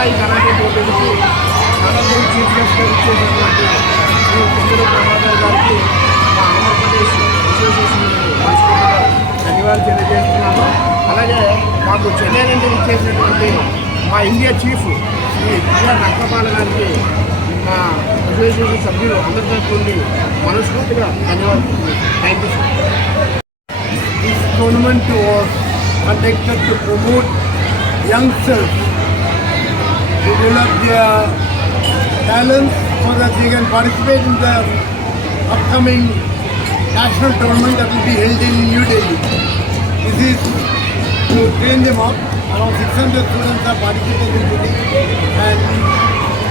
స్థాయి కరాటే పోటీలకు అనంతరం చీఫ్ గెస్ట్గా ఇచ్చేటటువంటి శ్రీ కుందరు ప్రభాకర్ గారికి మా ఆంధ్రప్రదేశ్ అసోసియేషన్ మనస్ఫూర్తిగా ధన్యవాదాలు తెలియజేస్తున్నాము అలాగే మాకు చెన్నై నుండి ఇచ్చేసినటువంటి మా India chief Shri BR Rakthapala గారికి మా అసోసియేషన్ సభ్యులు అందరితో నుండి మనస్ఫూర్తిగా ధన్యవాదాలు thank you sir This tournament was conducted to promote youngsters develop their talents so that they can participate in the upcoming national tournament that will be held in New Delhi. This is to train them up. Around 600 students are participating today and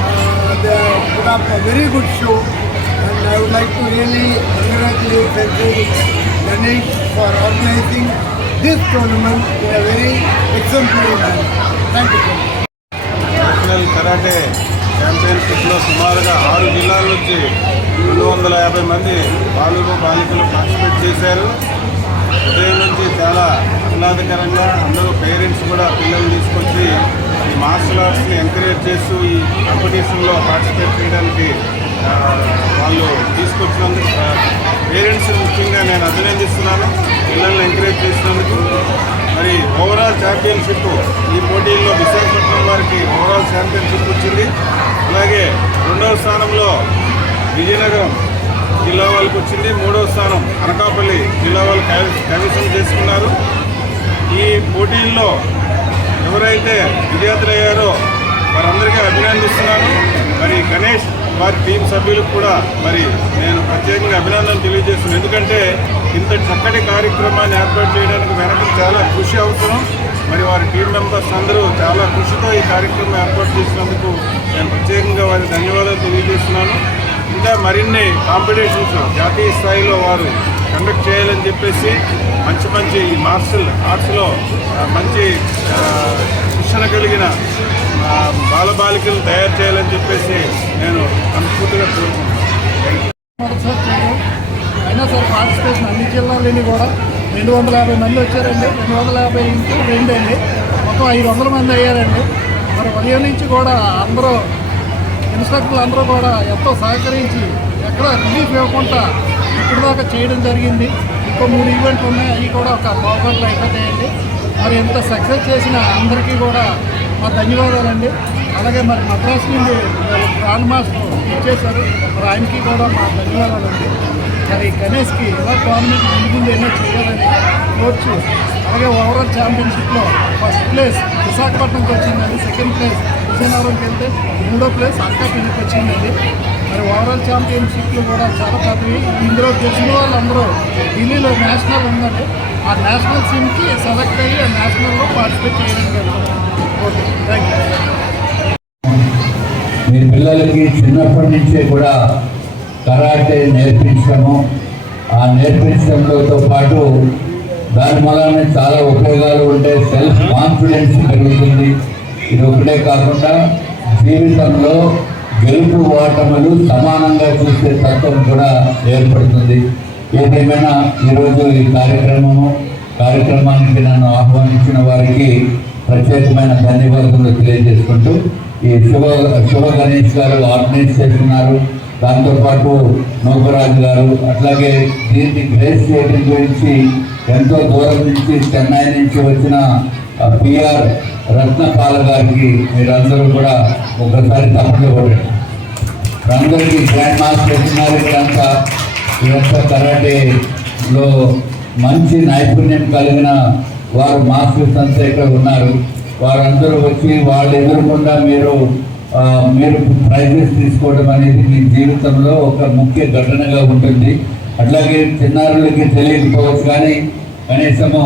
uh, they put up a very good show and I would like to really congratulate Central Ganesh for organizing this tournament in a very exemplary manner. Thank you national karate ఛాంపియన్షిప్లో సుమారుగా ఆరు జిల్లాల నుంచి రెండు వందల యాభై మంది బాలులు బాలికలు participate చేశారు. ఉదయం నుంచి చాలా ఆహ్లాదకరంగా అందరూ పేరెంట్స్ కూడా పిల్లలు తీసుకొచ్చి ఈ మార్షల్ ఆర్ట్స్ని ఎంకరేజ్ చేస్తూ ఈ కాంపిటీషన్లో పార్టిసిపేట్ చేయడానికి వాళ్ళు తీసుకొచ్చినందుకు పేరెంట్స్ ముఖ్యంగా నేను అభినందిస్తున్నాను. పిల్లల్ని ఎంకరేజ్ చేసినందుకు. మరి ఓవరాల్ ఛాంపియన్షిప్ ఈ పోటీ ఛాంపియన్షిప్ వచ్చింది. అలాగే రెండవ స్థానంలో విజయనగరం జిల్లా వాళ్ళకి వచ్చింది. మూడవ స్థానం అనకాపల్లి జిల్లా వాళ్ళు కైవ- కైవసం చేసుకున్నారు. ఈ పోటీల్లో ఎవరైతే విజేతలయ్యారో వారందరికీ అభినందిస్తున్నాను. మరి గణేష్ వారి టీం సభ్యులకు కూడా మరి నేను ప్రత్యేకంగా అభినందనలు తెలియజేస్తున్నాను. ఎందుకంటే ఇంత చక్కటి కార్యక్రమాన్ని ఏర్పాటు చేయడానికి వెనక చాలా కృషి అవసరం. మరి వారి టీం మెంబర్స్ అందరూ చాలా కృషితో ఈ కార్యక్రమం ఏర్పాటు చేసినందుకు నేను ప్రత్యేకంగా వారికి ధన్యవాదాలు తెలియజేస్తున్నాను ఇంకా మరిన్ని కాంపిటీషన్స్ జాతీయ స్థాయిలో వారు కండక్ట్ చేయాలని చెప్పేసి మంచి మంచి ఈ మార్షల్ ఆర్ట్స్లో మంచి శిక్షణ కలిగిన బాలబాలికలు తయారు చేయాలని చెప్పేసి నేను మనస్ఫూర్తిగా కోరుకుంటున్నాను అయినా సార్ పార్టిసిపేషన్ అన్ని జిల్లాలని కూడా రెండు వందల యాభై మంది వచ్చారండి. రెండు వందల యాభై ఇంటూ రెండు అండి. మొత్తం ఐదు వందల మంది అయ్యారండి. మరి ఉదయం నుంచి కూడా అందరూ ఇన్స్ట్రక్టర్లు అందరూ కూడా ఎంతో సహకరించి ఎక్కడ రిలీఫ్ ఇవ్వకుండా ఇప్పటిదాకా చేయడం జరిగింది. ఇంకో మూడు ఈవెంట్లు ఉన్నాయి. అవి కూడా ఒక పావుగంటలు అయిపోతాయండి. మరి ఎంత సక్సెస్ చేసిన అందరికీ కూడా మా ధన్యవాదాలండి. అలాగే మరి మద్రాసు నుండి గ్రాండ్ మాస్టర్ ఇచ్చేశారు మరి ఆయనకి కూడా మా ధన్యవాదాలండి. మరి గణేష్కి ఎలా టోర్నమెంట్ ముందు ముందు ఎన్నో చేయాలని కోచ్ అలాగే ఓవరాల్ ఛాంపియన్షిప్లో ఫస్ట్ ప్లేస్ విశాఖపట్నంకి వచ్చిందండి సెకండ్ ప్లేస్ విజయనగరంకి వెళ్తే మూడో ప్లేస్ అనకాపల్లికి వచ్చిందండి. మరి ఓవరాల్ ఛాంపియన్షిప్లు కూడా చాలా పెద్దవి. ఇందులో గెలిచిన వాళ్ళందరూ ఢిల్లీలో నేషనల్ ఉందండి. ఆ నేషనల్ టీమ్కి సెలెక్ట్ అయ్యి ఆ నేషనల్లో పార్టిసిపేట్ చేయడం జరుగుతుంది ఓకే థ్యాంక్ యూ మీ పిల్లలకి చిన్నప్పటి నుంచే కూడా కరాటే నేర్పించడము. ఆ నేర్పించడంతో పాటు దాని వలన చాలా ఉపయోగాలు ఉంటాయి సెల్ఫ్ కాన్ఫిడెన్స్ పెరుగుతుంది. ఇది ఒకటే కాకుండా జీవితంలో గెలుపు ఓటములు సమానంగా చూసే తత్వం కూడా ఏర్పడుతుంది. ఏదేమైనా ఈరోజు ఈ కార్యక్రమము కార్యక్రమానికి నన్ను ఆహ్వానించిన వారికి ప్రత్యేకమైన ధన్యవాదాలు తెలియజేసుకుంటూ ఈ శుభ శుభ గణేష్ గారు ఆర్గనైజ్ చేస్తున్నారు. దాంతోపాటు నౌకరాజు గారు అట్లాగే దీన్ని గ్రేస్ చేయడం గురించి ఎంతో దూరం నుంచి చెన్నై నుంచి వచ్చిన పిఆర్ రత్నపాల గారికి మీరందరూ కూడా ఒకసారి తప్పట్లు కొట్టండి. అందరికీ గ్రాండ్ మాస్టర్ వచ్చినారు ఇక్కడంతా ఇదంతా కరాటేలో మంచి నైపుణ్యం కలిగిన వారు మాస్టర్స్ అంతా ఇక్కడ ఉన్నారు. వారందరూ వచ్చి వాళ్ళు ఎదురకుండా మీరు మీరు ప్రైజెస్ తీసుకోవడం అనేది మీ జీవితంలో ఒక ముఖ్య ఘటనగా ఉంటుంది. అట్లాగే చిన్నారులకి తెలియకపోవచ్చు కానీ కనీసము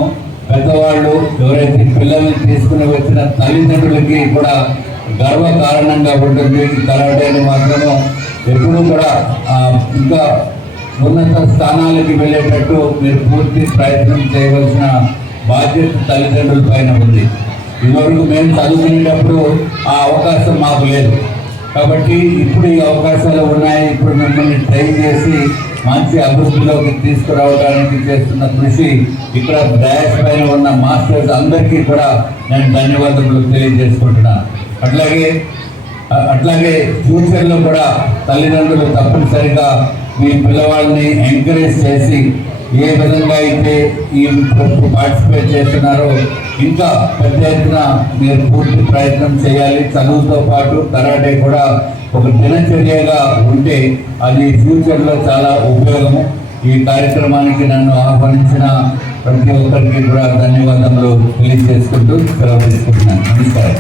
పెద్దవాళ్ళు ఎవరైతే పిల్లల్ని తీసుకుని వచ్చిన తల్లిదండ్రులకి కూడా గర్వ కారణంగా ఉంటుంది. ఈ కరాటేని మాత్రము ఎప్పుడూ కూడా ఇంకా ఉన్నత స్థానాలకి వెళ్ళేటట్టు మీరు పూర్తి ప్రయత్నం చేయవలసిన బాధ్యత తల్లిదండ్రుల పైన ఉంది. ఇదివరకు మేము చదువుకునేటప్పుడు ఆ అవకాశం మాకు లేదు. కాబట్టి ఇప్పుడు ఈ అవకాశాలు ఉన్నాయి. ఇప్పుడు మిమ్మల్ని ట్రైన్ చేసి మంచి అభివృద్ధిలోకి తీసుకురావడానికి చేస్తున్న కృషి ఇక్కడ డయాస్ పైన ఉన్న మాస్టర్స్ అందరికీ కూడా నేను ధన్యవాదములు తెలియజేసుకుంటున్నాను అట్లాగే అట్లాగే ఫ్యూచర్లో కూడా తల్లిదండ్రులు తప్పనిసరిగా మీ పిల్లవాళ్ళని ఎంకరేజ్ చేసి ఏ విధంగా అయితే ఈ పార్టిసిపేట్ చేస్తున్నారో ఇంకా పెద్ద ఎత్తున మీరు పూర్తి ప్రయత్నం చేయాలి. చదువుతో పాటు కరాటే కూడా ఒక దినచర్యగా ఉంటే అది ఫ్యూచర్లో చాలా ఉపయోగము. ఈ కార్యక్రమానికి నన్ను ఆహ్వానించిన ప్రతి ఒక్కరికి కూడా ధన్యవాదములు తెలియజేసుకుంటూ సెలవు తీసుకుంటున్నాను. నమస్కారం.